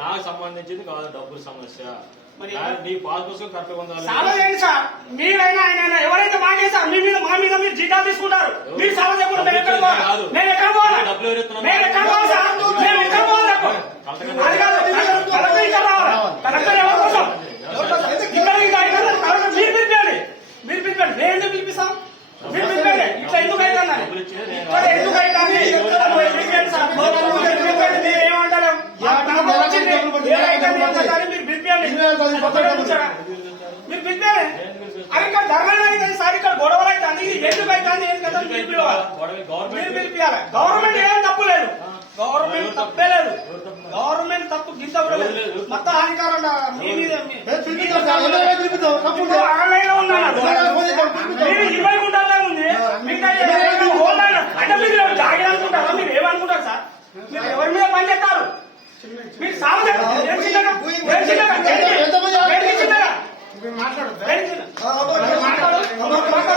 నాకు సంబంధించింది కాదు సమస్య నీ పాస్ పుస్తకం కరెక్ట్ సార్ మీరైనా ఆయన ఎవరైతే మాకే సార్ మీ మీద మా మీద మీరు జీతాలు తీసుకుంటారు మీరు ఎక్కడ పోవాలి ఎక్కడ పోవాలి ఎక్కడ పోవాలి సార్ ఎక్కడ పోవాలి అది కాదు కలెక్టర్ ఇక్కడ రావాలి కలెక్టర్ ఎవరి కోసం కలెక్టర్ మీరు పిలిపండి. మీరు పిలిపండి నేను ఎందుకు పిలిపిస్తాం? మీరు పిలిపండి. ఇట్లా ఎందుకు అవుతుందని ఎందుకు అవుతుంది అది పిలిపండి సార్ మీరు పిలిపండి మీరు ఏమంటారు మా దాంట్లో వచ్చింది ఏదైతుంది ఏం కదా అని మీరు పిలిపండి అది ఇక్కడ అవుతుంది సార్ ఇక్కడ గొడవలు అవుతుంది ఇది ఎందుకు అవుతుంది ఏం కదా మీరు పిలిపియాలి గవర్నమెంట్ ఏం తప్పు లేదు. గవర్నమెంట్ తప్పే లేదు? గవర్నమెంట్ తప్పు గింత. మొత్తం హానికారం ఉందా? మీ మీద మీ- తప్పు ఇప్పుడు ఆన్లైన్లో ఉన్నాడు. మీరు ఇరవై గుంటలే ఉంది మిగతా ఏదో హోల్డ్ అంటే మీరు జాగి అనుకుంటారా మీరు ఏమనుకుంటారు సార్ మీరు ఎవరి మీద పని చేస్తారు మీరు సాగు చేస్తారు. ఏం చిన్నగా? ఏం చిన్నగా? దేనికి చిన్నగా? దేనికి చిన్నగా? మాట్లాడు. మాట్లాడు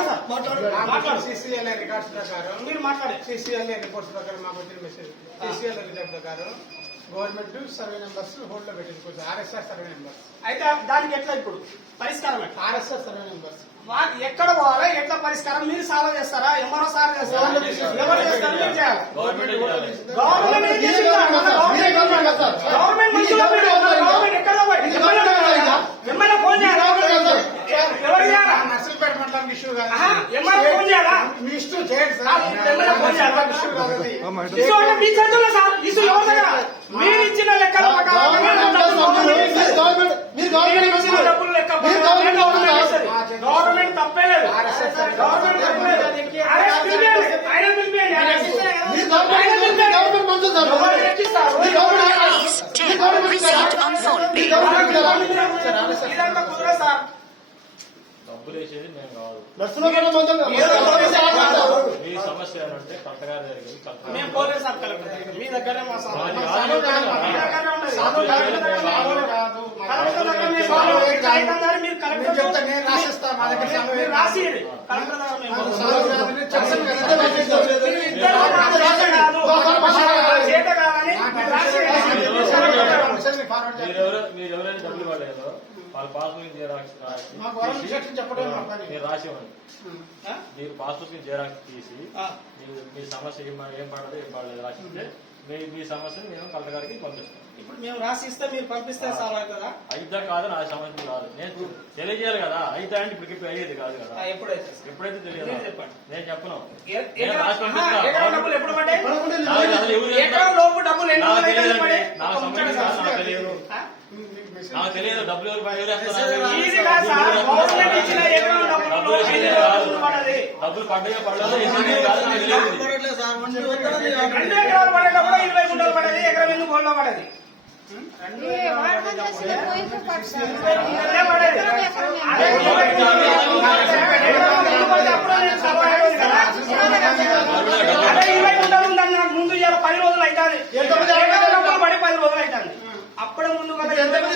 సార్. మాట్లాడు. సిసిఎల్ఏ రికార్డ్స్ ప్రకారం మీరు మాట్లాడే సిసిఎల్ఏ రిపోర్ట్స్ ప్రకారం మాకు వచ్చిన మెసేజ్. సిసిఎల్ఏ రిపోర్ట్ ప్రకారం గవర్నమెంట్ సర్వే నెంబర్స్ హోల్డ్లో పెట్టింది కొంచెం. RSR survey numbers. అయితే దానికి ఎట్లా ఇప్పుడు? పరిష్కారం ఎట్లా? RSR survey numbers. మాకు ఎక్కడ పోవాలి? ఎట్లా పరిష్కారం? మీరు సాల్వ్ చేస్తారా? ఎంఆర్ఓ సాల్వ్ చేస్తారా? ఎవరు చేస్తారు? మీరు చేయాలి? మీరే గవర్నమెంట్ కదా సార్? గవర్నమెంట్ మంచిగా మీరు గవర్నమెంట్ ఎక్కడ పోయి? ఎమ్మెల్యే చేయాలా? ఎమ్మెల్యే ఫోన్ చేయాలా? ఎవరు చేయాలా? మండలం ఇష్యూ ఆహా, ఎమ్మెల్యే ఫోన్ చేయాలా? మీ ఇష్టం చేయండి ఆ, ఎమ్మెల్యే ఫోన్ చేయాలా? ఇష్యూ కాదు. ఇసు అంటే మీ చేతుల్లో సార్ ఇసు ఎవరి దగ్గర మీరు ఇచ్చిన లెక్కల ప్రకారం గవర్నమెంట్ తప్పేలేదు గవర్నమెంట్ తప్పలేదు అరెస్ట్ పిలిపియండి. ఆయన పిలిపియండి. ఆయన గవర్నమెంట్ పిలిపియండి. గవర్నమెంట్ మంచిది సార్ ఎవరు ఎక్కిస్తారు? మీరు government Rupees 10 received on phone pay. ఇదంతా కుదరదు సార్ డబ్బులు వేసేది నేను కాదు. మీ సమస్య ఏంటంటే కరెక్ట్గా జరిగింది మేము సార్ కలెక్టర్ దగ్గర. మీ దగ్గరే మా మరి మీ. దగ్గరే ఉండదు. కలెక్టర్ దగ్గర కాదు, మేము సాధు కాదు. కలెక్టర్ దగ్గర మేము సాల్వ్ చేస్తాం. అవుతుందని మీరు కలెక్టర్ నేను చెప్తా, నేను రాసిస్తా. మా దగ్గర మీరు కలెక్టర్ దగ్గర మేము సాధు కాదు, నేను చెప్పాను కదా. మీరు ఇద్దరు నాకు చేత కాదు. నాకు చేత కాదని మీరు రాసి మెసేజ్ని ఫార్వర్డ్ చేయండి. మీరెవరు మీరు ఎవరైనా డబ్బులు ఇవ్వలేదో వాళ్ళ పాస్బుక్ జిరాక్స్ రాసి. మీరు రాసి ఇవ్వండి మీరు పాస్బుక్ జిరాక్స్ తీసి ఆ. మీ మీ సమస్య ఏం ఏం పడదు ఏం పడలేదు రాసిస్తే మీ మీ సమస్యను నేను కలెక్టర్ గారికి పంపిస్తాను ఇప్పుడు మేము రాసి ఇస్తే మీరు పంపిస్తే సాల్వ్ అవుతుందా? అయిద్దా కాదు నా సమస్య కాదు. నేను తెలియజేయాలి కదా అయిద్దా అంటే ఇప్పుడు ఇప్పుడు అయ్యేది కాదు కదా. ఎప్పుడైతే సార్? ఎప్పుడైతే తెలియదు. నేను చెప్పను. పంపిస్తా. డబ్బులు నాకు రోజులు తెలియదు. డబ్బులు ఎవరు డబ్బులు రోజులు పడ్డాయో పడలేదో. ఇరవై గుంటలు పడేది ఎకరం ఎందుకు గోళ్ళ పడేది? రెండు ఎకరాలు పడేటప్పుడు ఇరవై ఎంతమంది